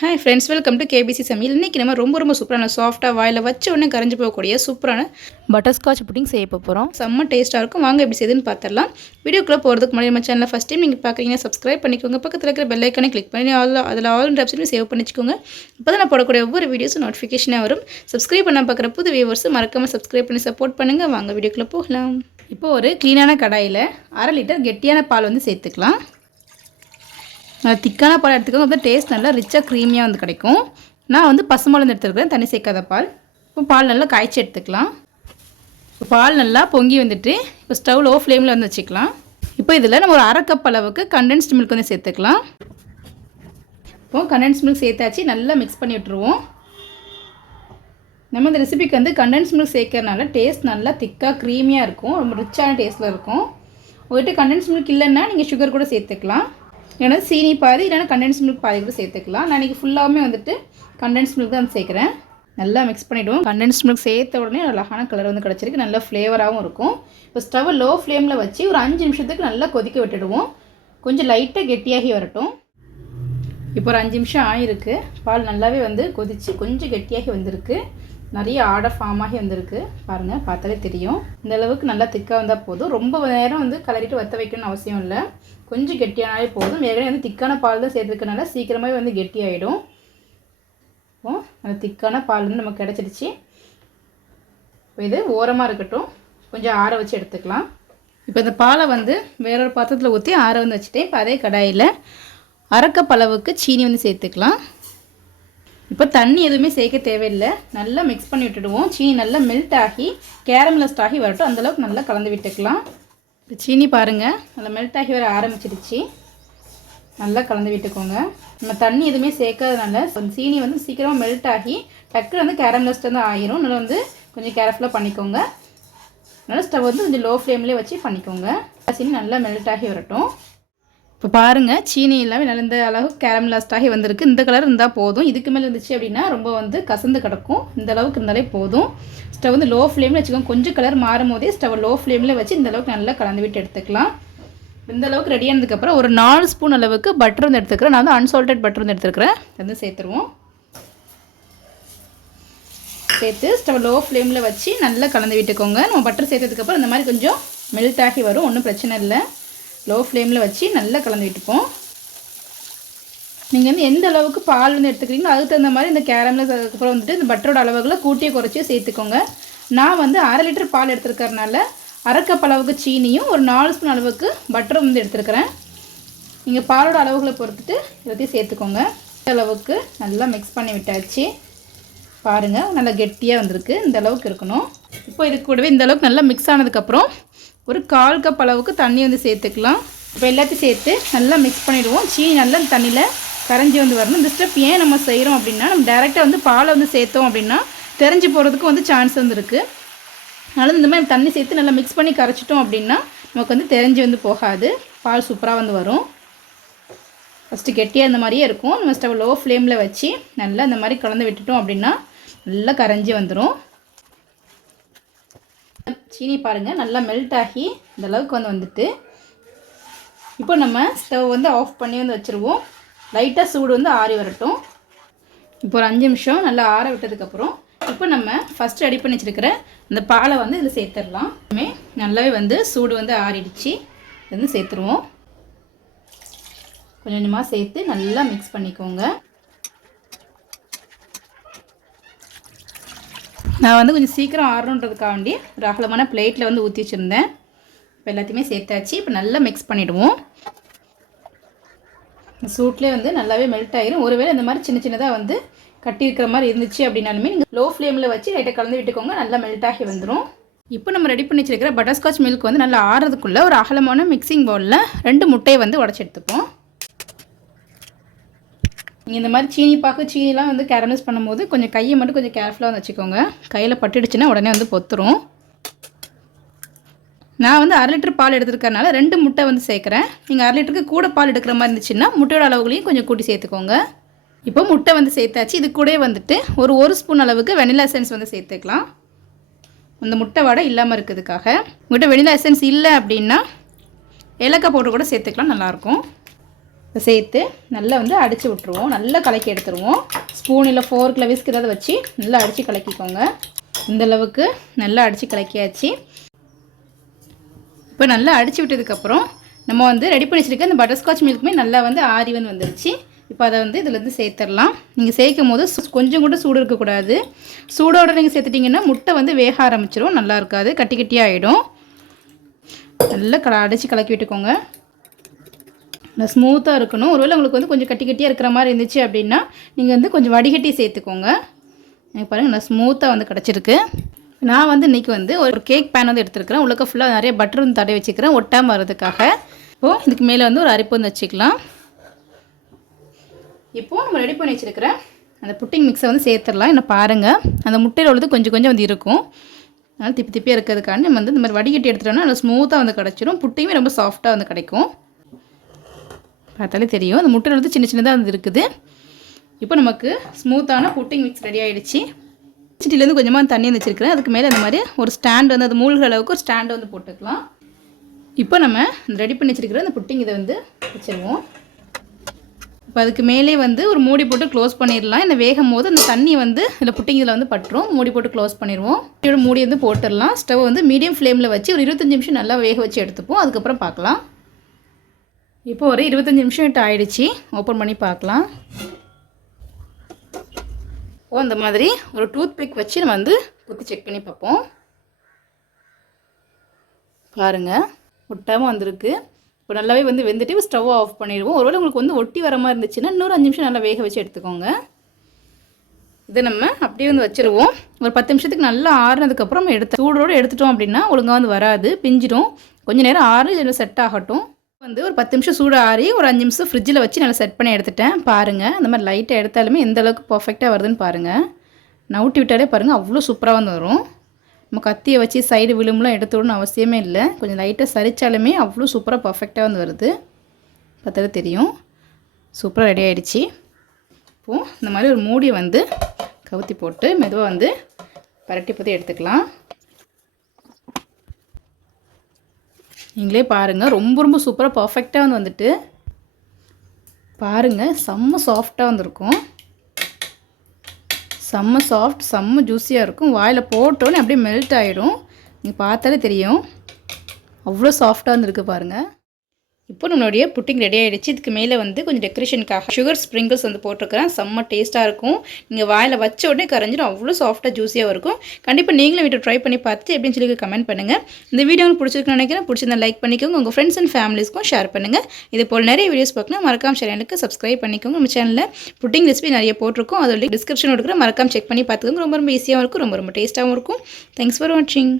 Hi friends welcome to KPC சமையல் இன்றைக்கி நம்ம ரொம்ப ரொம்ப சூப்பரான சாஃப்டாக வாயில் வச்ச உடனே கரைஞ்சி போகக்கூடிய சூப்பரான பட்டர்ஸ்காட்ச் புட்டிங் செய்ய போகிறோம் செம்ம டேஸ்ட்டாக இருக்கும். வாங்க எப்படி செய்யுதுன்னு பார்த்துடலாம் வீடியோக்குள்ளே போகிறதுக்கு முன்னாடி நம்ம சேனலில் ஃபஸ்ட் டைம் நீங்கள் பார்க்குறீங்கன்னா சப்ஸ்கிரைப் பண்ணிக்கோங்க. பக்கத்தில் இருக்கிற பெல் ஐக்கானை கிளிக் பண்ணி அதில் அதில் ஆல் ஆப்ஷனையும் சேவ் பண்ணிச்சுக்கோங்க. அப்போ தான் நான் போடக்கூடிய ஒவ்வொரு வீடியோஸும் நோட்டிஃபிகேஷனாக வரும். சப்ஸ்கிரைப் பண்ண பார்க்குற புது வியூவர்ஸ் மறக்காமல் சப்ஸ்கிரைப் பண்ணி சப்போர்ட் பண்ணுங்கள் வாங்க வீடியோக்குள்ளே போகலாம். இப்போ ஒரு க்ளீனான கடாயில் அரை லிட்டர் கெட்டியான பால் வந்து சேர்த்துக்கலாம். திக்கான பால் எடுத்துக்கோங்க. அப்போ டேஸ்ட் நல்லா ரிச்சாக க்ரீமியாக வந்து கிடைக்கும். நான் வந்து பசுமலந்து வந்து எடுத்துருக்கேன் தண்ணி சேர்க்காத பால். இப்போ பால் நல்லா காய்ச்சி எடுத்துக்கலாம். இப்போ பால் நல்லா பொங்கி வந்துட்டு இப்போ ஸ்டவ் லோ ஃப்ளேமில் வந்து வச்சுக்கலாம். இப்போ இதில் நம்ம ஒரு அரை கப் அளவுக்கு கண்டென்ஸ்ட் மில்க் வந்து சேர்த்துக்கலாம். இப்போ கண்டென்ஸ் மில்க் சேர்த்தாச்சு. நல்லா மிக்ஸ் பண்ணி விட்டுருவோம். நம்ம இந்த ரெசிபிக்கு வந்து கண்டென்ஸ் மில்க் சேர்க்கறனால டேஸ்ட் நல்லா திக்காக க்ரீமியாக இருக்கும். ரொம்ப ரிச்சான டேஸ்ட்டில் இருக்கும். உங்கள்கிட்ட கண்டென்ஸ் மில்க் இல்லைன்னா நீங்கள் சுகர் கூட சேர்த்துக்கலாம். இல்லைனா சீனி பாதி இல்லைனா கண்டென்ஸ் மில்க் பாதி கூட சேர்த்துக்கலாம். நான் இன்றைக்கி ஃபுல்லாகவுமே வந்துட்டு கண்டென்ஸ் மில்க் தான் சேர்க்குறேன். நல்லா மிக்ஸ் பண்ணிவிடுவோம் கண்டென்ஸ் மில்க் சேர்த்த உடனே அழகான கலர் வந்து கிடச்சிருக்கு. நல்ல ஃப்ளேவராகவும் இருக்கும். இப்போ ஸ்டவ் லோ ஃப்ளேமில் வச்சு ஒரு அஞ்சு நிமிஷத்துக்கு நல்லா கொதிக்க விட்டுடுவோம். கொஞ்சம் லைட்டாக கெட்டியாகி வரட்டும். இப்போ ஒரு அஞ்சு நிமிஷம் ஆயிருக்கு. பால் நல்லாவே வந்து கொதித்து கொஞ்சம் கெட்டியாகி வந்திருக்கு. நிறைய ஆடை ஃபார்ம் ஆகி வந்திருக்கு. பாருங்கள் பார்த்தாலே தெரியும். இந்த அளவுக்கு நல்லா திக்காக வந்தால் போதும். ரொம்ப நேரம் வந்து கலரிட்டு வற்ற வைக்கணும்னு அவசியம் இல்லை. கொஞ்சம் கெட்டியானாலே போதும். ஏற்கனவே வந்து திக்கான பால் தான் சேர்த்துருக்கனால சீக்கிரமாகவே வந்து கெட்டியாகிடும் இப்போ அந்த திக்கான பால் வந்து நமக்கு கிடச்சிருச்சு இப்போ இது ஓரமாக இருக்கட்டும். கொஞ்சம் ஆற வச்சு எடுத்துக்கலாம். இப்போ இந்த பாலை வந்து வேறொரு பாத்திரத்தில் ஊற்றி ஆற வந்து வச்சுட்டேன். இப்போ அதே கடாயில் அரைக்கப்பளவுக்கு சீனி வந்து சேர்த்துக்கலாம். இப்போ தண்ணி எதுவுமே சேர்க்க தேவையில்லை. நல்லா மிக்ஸ் பண்ணி விட்டுடுவோம். சீனி நல்லா மெல்ட் ஆகி கேரமலஸ்ட் ஆகி வரட்டும். அந்தளவுக்கு நல்லா கலந்து விட்டுக்கலாம். இப்போ சீனி பாருங்கள் நல்லா மெல்ட் ஆகி வர ஆரம்பிச்சிடுச்சு. நல்லா கலந்து விட்டுக்கோங்க. நம்ம தண்ணி எதுவுமே சேர்க்காதனால சீனி வந்து சீக்கிரமாக மெல்ட் ஆகி டக்குனு வந்து கேரமலஸ்ட் வந்து ஆயிரும். நல்லா வந்து கொஞ்சம் கேர்ஃபுல்லாக பண்ணிக்கோங்க. நல்லா ஸ்டவ் வந்து கொஞ்சம் லோ ஃப்ளேம்லேயே வச்சு பண்ணிக்கோங்க. சீனி நல்லா மெல்ட் ஆகி வரட்டும். இப்போ பாருங்கள் சீனி எல்லாமே நல்ல அளவு கேரமலாஸ்ட் ஆகி வந்திருக்கு. இந்த கலர் இருந்தால் போதும். இதுக்கு மேலே இருந்துச்சு அப்படின்னா ரொம்ப வந்து கசந்து கிடக்கும். இந்த அளவுக்கு இருந்தாலே போதும். ஸ்டவ் வந்து லோ ஃப்ளேமில் வச்சுக்கோங்க. கொஞ்சம் கலர் மாறும் போதே ஸ்டவ் லோ ஃப்ளேமில் வச்சு இந்த அளவுக்கு நல்லா கலந்து விட்டு எடுத்துக்கலாம். இந்த அளவுக்கு ரெடி ஆனதுக்கப்புறம் ஒரு நாலு ஸ்பூன் அளவுக்கு பட்டர் வந்து எடுத்துக்கிறேன். நான் வந்து அன்சால்டட் பட்டர் வந்து எடுத்துருக்கிறேன் வந்து சேர்த்துருவோம். சேர்த்து ஸ்டவ் லோ ஃப்ளேமில் வச்சு நல்லா கலந்து விட்டுக்கோங்க. நம்ம பட்டர் சேர்த்ததுக்கப்புறம் இந்த மாதிரி கொஞ்சம் மெல்ட் ஆகி வரும். ஒன்றும் பிரச்சனை இல்லை. லோ ஃப்ளேமில் வச்சு நல்லா கலந்து விட்டுப்போம். நீங்கள் வந்து எந்த அளவுக்கு பால் வந்து எடுத்துக்கிறீங்களோ அதுக்கு தகுந்த மாதிரி இந்த கேரமில் அதுக்கப்புறம் வந்துட்டு இந்த பட்டரோட அளவுகளை கூட்டியே குறைச்சி சேர்த்துக்கோங்க. நான் வந்து அரை லிட்டர் பால் எடுத்துருக்கறனால அரை கப் அளவுக்கு சீனியும் ஒரு நாலு ஸ்பூன் அளவுக்கு பட்டரும் வந்து எடுத்துருக்கிறேன். நீங்கள் பாலோட அளவுகளை பொறுத்துட்டு எல்லாத்தையும் சேர்த்துக்கோங்க. அளவுக்கு நல்லா மிக்ஸ் பண்ணி விட்டாச்சு. பாருங்கள் நல்லா கெட்டியாக வந்திருக்கு. இந்த அளவுக்கு இருக்கணும். இப்போ இது கூடவே இந்த அளவுக்கு நல்லா மிக்ஸ் ஆனதுக்கப்புறம் ஒரு கால் கப் அளவுக்கு தண்ணி வந்து சேர்த்துக்கலாம். இப்போ எல்லாத்தையும் சேர்த்து நல்லா மிக்ஸ் பண்ணிவிடுவோம் சீனி நல்லா தண்ணியில் கரைஞ்சி வந்து வரணும். இந்த ஸ்டெப் ஏன் நம்ம செய்கிறோம் அப்படின்னா நம்ம டேரெக்டாக வந்து பாலை வந்து சேர்த்தோம் அப்படின்னா தெரிஞ்சு போகிறதுக்கு வந்து சான்ஸ் வந்து இருக்குது அதனால் இந்த மாதிரி தண்ணி சேர்த்து நல்லா மிக்ஸ் பண்ணி கரைச்சிட்டோம் அப்படின்னா நமக்கு வந்து தெரிஞ்சு வந்து போகாது. பால் சூப்பராக வந்து வரும். ஃபஸ்ட்டு கெட்டியாக இந்த மாதிரியே இருக்கும். நம்ம ஸ்டவ் லோ ஃப்ளேமில் வச்சு நல்லா இந்த மாதிரி கலந்து விட்டுட்டோம் அப்படின்னா நல்லா கரைஞ்சி வந்துடும் சீனி பாருங்கள் நல்லா மெல்ட் ஆகி இந்த அளவுக்கு வந்து வந்துட்டு. இப்போ நம்ம ஸ்டவ் வந்து ஆஃப் பண்ணி வந்து வச்சுருவோம். லைட்டாக சூடு வந்து ஆறி வரட்டும். இப்போ ஒரு அஞ்சு நிமிஷம் நல்லா ஆற விட்டதுக்கப்புறம் இப்போ நம்ம ஃபஸ்ட்டு ரெடி பண்ணி வச்சுருக்கிற இந்த பாலை வந்து இதில் சேர்த்துடலாம். நல்லாவே வந்து சூடு வந்து ஆறிடுச்சு. வந்து சேர்த்துருவோம். கொஞ்சம் கொஞ்சமாக சேர்த்து நல்லா மிக்ஸ் பண்ணிக்கோங்க. நான் வந்து கொஞ்சம் சீக்கிரம் ஆறணுன்றதுக்காண்டி ஒரு அகலமான பிளேட்டில் வந்து ஊற்றி வச்சுருந்தேன். இப்போ எல்லாத்தையுமே சேர்த்தாச்சு. இப்போ நல்லா மிக்ஸ் பண்ணிவிடுவோம் சூட்லேயே வந்து நல்லாவே மெல்ட் ஆகிரும் ஒருவேளை இந்த மாதிரி சின்ன சின்னதாக வந்து கட்டி இருக்கிற மாதிரி இருந்துச்சு அப்படின்னாலுமே நீங்கள் லோ ஃப்ளேமில் வச்சு லைட்டாக கலந்து விட்டுக்கோங்க. நல்லா மெல்ட் ஆகி வந்துடும் இப்போ நம்ம ரெடி பண்ணி வச்சிருக்கிற பட்டர்ஸ்காட்ச் மில்க் வந்து நல்லா ஆறுறதுக்குள்ளே ஒரு அகலமான மிக்சிங் பவுலில் ரெண்டு முட்டையை வந்து உடச்சி எடுத்துப்போம். நீங்கள் இந்த மாதிரி சீனி பாக்கு சீனிலாம் வந்து கேரமலைஸ் பண்ணும்போது கொஞ்சம் கையை மட்டும் கொஞ்சம் கேர்ஃபுல்லாக வந்து வச்சுக்கோங்க. கையில் பட்டுடுச்சுன்னா உடனே வந்து பொத்துரும். நான் வந்து அரை லிட்டர் பால் எடுத்துருக்கறனால ரெண்டு முட்டை வந்து சேர்க்குறேன். நீங்கள் அரை லிட்டருக்கு கூட பால் எடுக்கிற மாதிரி இருந்துச்சுன்னா முட்டையோட அளவுகளையும் கொஞ்சம் கூட்டி சேர்த்துக்கோங்க. இப்போ முட்டை வந்து சேர்த்தாச்சு. இது கூட வந்துட்டு ஒரு ஒரு ஸ்பூன் அளவுக்கு வெனிலா எசன்ஸ் வந்து சேர்த்துக்கலாம். இந்த முட்டை வடை இல்லாமல் இருக்கிறதுக்காக. உங்கள்கிட்ட வெனிலா எசன்ஸ் இல்லை அப்படின்னா ஏலக்காய் பவுடர் கூட சேர்த்துக்கலாம். நல்லாயிருக்கும் சேர்த்து நல்லா வந்து அடித்து விட்ருவோம் நல்லா கலக்கி எடுத்துருவோம். ஸ்பூன் இல்லை ஃபோர்க்கில் விஸ்க் ஏதாவது வச்சு நல்லா அடித்து கலக்கிக்கோங்க. இந்தளவுக்கு நல்லா அடித்து கலக்கியாச்சு. இப்போ நல்லா அடித்து விட்டதுக்கப்புறம் நம்ம வந்து ரெடி பண்ணி வச்சுருக்க இந்த பட்டர்ஸ்காட்ச் மில்க்குமே நல்லா வந்து ஆரி வந்து வந்துருச்சு. இப்போ அதை வந்து இதுலேருந்து சேர்த்துடலாம். நீங்கள் சேர்க்கும் போது சு- கொஞ்சம் கூட சூடு இருக்கக்கூடாது சூடோடு நீங்கள் சேர்த்துட்டிங்கன்னா முட்டை வந்து வேக ஆரம்பிச்சிடும் நல்லா இருக்காது. கட்டி கட்டியாக ஆகிடும் நல்லா கல அடித்து கலக்கி விட்டுக்கோங்க. ஸ்மூத்தாக இருக்கணும். ஒருவேளை உங்களுக்கு வந்து கொஞ்சம் கட்டி கட்டியாக இருக்கிற மாதிரி இருந்துச்சு அப்படின்னா நீங்கள் வந்து கொஞ்சம் வடிகட்டி சேர்த்துக்கோங்க. எனக்கு பாருங்கள் நல்லா ஸ்மூத்தாக வந்து கிடச்சிருக்கு. நான் வந்து இன்றைக்கி வந்து ஒரு கேக் பேன் வந்து எடுத்துருக்கிறேன். உள்ளக்க ஃபுல்லாக நிறைய பட்டர் வந்து தடவி வச்சுக்கிறேன். ஒட்டாமல் வர்றதுக்காக. இப்போது இதுக்கு மேலே வந்து ஒரு அரிப்பு வந்து வச்சுக்கலாம். இப்போது நம்ம ரெடி பண்ணி வச்சுருக்கிற அந்த புட்டிங் மிக்ஸை வந்து சேர்த்துடலாம். என்ன பாருங்கள் அந்த முட்டையில் உள்ளது கொஞ்சம் கொஞ்சம் வந்து இருக்கும். அதனால் திப்பி திப்பியாக இருக்கிறதுக்காண்டி நம்ம வந்து இந்த மாதிரி வடிகட்டி எடுத்துட்டோம்னா நல்லா ஸ்மூத்தாக வந்து கிடச்சிரும். புட்டியுமே ரொம்ப சாஃப்ட்டாக வந்து கிடைக்கும். பார்த்தாலே தெரியும். அந்த முட்டை வந்து சின்ன சின்னதாக வந்து இருக்குது இப்போ நமக்கு ஸ்மூத்தான புட்டிங் மிக்ஸ் ரெடி ஆகிடுச்சு சிட்டிலேருந்து கொஞ்சமாக தண்ணி வந்து வச்சுருக்கிறேன். அதுக்கு மேலே அந்த மாதிரி ஒரு ஸ்டாண்ட் வந்து அது மூழ்கிற அளவுக்கு ஒரு ஸ்டாண்ட் வந்து போட்டுக்கலாம். இப்போ நம்ம ரெடி பண்ணி வச்சிருக்கிற அந்த புட்டிங் இதை வந்து வச்சுருவோம். இப்போ அதுக்கு மேலே வந்து ஒரு மூடி போட்டு க்ளோஸ் பண்ணிடலாம். இந்த வேகும் போது அந்த தண்ணி வந்து இதில் புட்டிங் இதில் வந்து பட்டுரும். மூடி போட்டு க்ளோஸ் பண்ணிடுவோம். இதோட மூடி வந்து போட்டுடலாம். ஸ்டவ் வந்து மீடியம் ஃப்ளேமில் வச்சு ஒரு இருபத்தஞ்சி நிமிஷம் நல்லா வேக வச்சு எடுத்துப்போம். அதுக்கப்புறம் பார்க்கலாம். இப்போ ஒரு இருபத்தஞ்சி நிமிஷம் கிட்ட ஆயிடுச்சு. ஓப்பன் பண்ணி பார்க்கலாம். ஓ அந்த மாதிரி ஒரு டூத் பிக் வச்சு நம்ம வந்து குத்தி செக் பண்ணி பார்ப்போம். பாருங்கள் ஒட்டாமல் வந்திருக்கு. இப்போ நல்லாவே வந்து வெந்துட்டு ஸ்டவ் ஆஃப் பண்ணிடுவோம். ஒருவேளை உங்களுக்கு வந்து ஒட்டி வர மாதிரி இருந்துச்சுன்னா இன்னொரு அஞ்சு நிமிஷம் நல்லா வேக வச்சு எடுத்துக்கோங்க. இதை நம்ம அப்படியே வந்து வச்சுருவோம். ஒரு பத்து நிமிஷத்துக்கு நல்லா ஆறுனதுக்கப்புறம் எடுத்து சூடோடு எடுத்துட்டோம் அப்படின்னா ஒழுங்காக வந்து வராது. பிஞ்சிடும். கொஞ்சம் நேரம் ஆறு செட் ஆகட்டும். வந்து ஒரு பத்து நிமிஷம் சூடு ஆறி ஒரு அஞ்சு நிமிஷம் ஃப்ரிட்ஜில் வச்சு நல்லா செட் பண்ணி எடுத்துட்டேன். பாருங்கள் இந்த மாதிரி லைட்டாக எடுத்தாலுமே எந்த அளவுக்கு பர்ஃபெக்டாக வருதுன்னு பாருங்கள் நவுட்டி விட்டாலே பாருங்கள் அவ்வளோ சூப்பராக வந்து வரும் நம்ம கத்தியை வச்சு சைடு விளிம்புலாம் எடுத்து அவசியமே இல்லை. கொஞ்சம் லைட்டாக சரிச்சாலுமே அவ்வளோ சூப்பராக பர்ஃபெக்டாக வந்து வருது. பார்த்தாலே தெரியும். சூப்பராக ரெடி ஆகிடுச்சி இப்போது இந்த மாதிரி ஒரு மூடியை வந்து கவுத்தி போட்டு மெதுவாக வந்து பரட்டி பற்றி எடுத்துக்கலாம். நீங்களே பாருங்கள் ரொம்ப ரொம்ப சூப்பராக பர்ஃபெக்டாக வந்து வந்துட்டு. பாருங்கள் செம்ம சாஃப்டாக வந்திருக்கும். செம்ம சாஃப்ட் செம்ம ஜூஸியாக இருக்கும். வாயில் போட்டோன்னே அப்படியே மெல்ட் ஆகிடும் நீங்கள் பார்த்தாலே தெரியும். அவ்வளோ சாஃப்டாக வந்துருக்கு பாருங்கள் இப்போ நம்மளுடைய புட்டிங் ரெடி ஆகிடுச்சு இதுக்கு மேலே வந்து கொஞ்சம் டெக்கரேஷனுக்காக சுகர் ஸ்ப்ரிங்கிள்ஸ் வந்து போட்டிருக்கிறேன். செம்ம டேஸ்ட்டாக இருக்கும். நீங்கள் வாயில் வச்ச உடனே கரைஞ்சிடும் அவ்வளோ சாஃப்ட்டாக ஜூஸியாக இருக்கும். கண்டிப்பாக நீங்களும் வீட்டை ட்ரை பண்ணி பார்த்து எப்படின்னு சொல்லி கமெண்ட் பண்ணுங்கள் இந்த வீடியோ உங்களுக்கு பிடிச்சிருக்குன்னு நினைக்கிறேன். பிடிச்சிருந்தா லைக் பண்ணிக்கோங்க. உங்கள் ஃப்ரெண்ட்ஸ் அண்ட் ஃபேமிலிஸ்க்கும் ஷேர் பண்ணுங்கள் இது போல் நிறைய வீடியோஸ் பார்க்கணும். மறக்காம சேனலுக்கு சப்ஸ்கிரைப் பண்ணிக்கோங்க. நம்ம சேனலில் புட்டிங் ரெசிபி நிறைய போட்டிருக்கோம். அதோட டிஸ்கிரிப்ஷன் கொடுக்குறேன். மறக்காம செக் பண்ணி பார்த்துக்கோங்க. ரொம்ப ரொம்ப ஈஸியாகவும் இருக்கும். ரொம்ப ரொம்ப டேஸ்ட்டாகவும் இருக்கும். தேங்க்ஸ் ஃபார் வாட்சிங்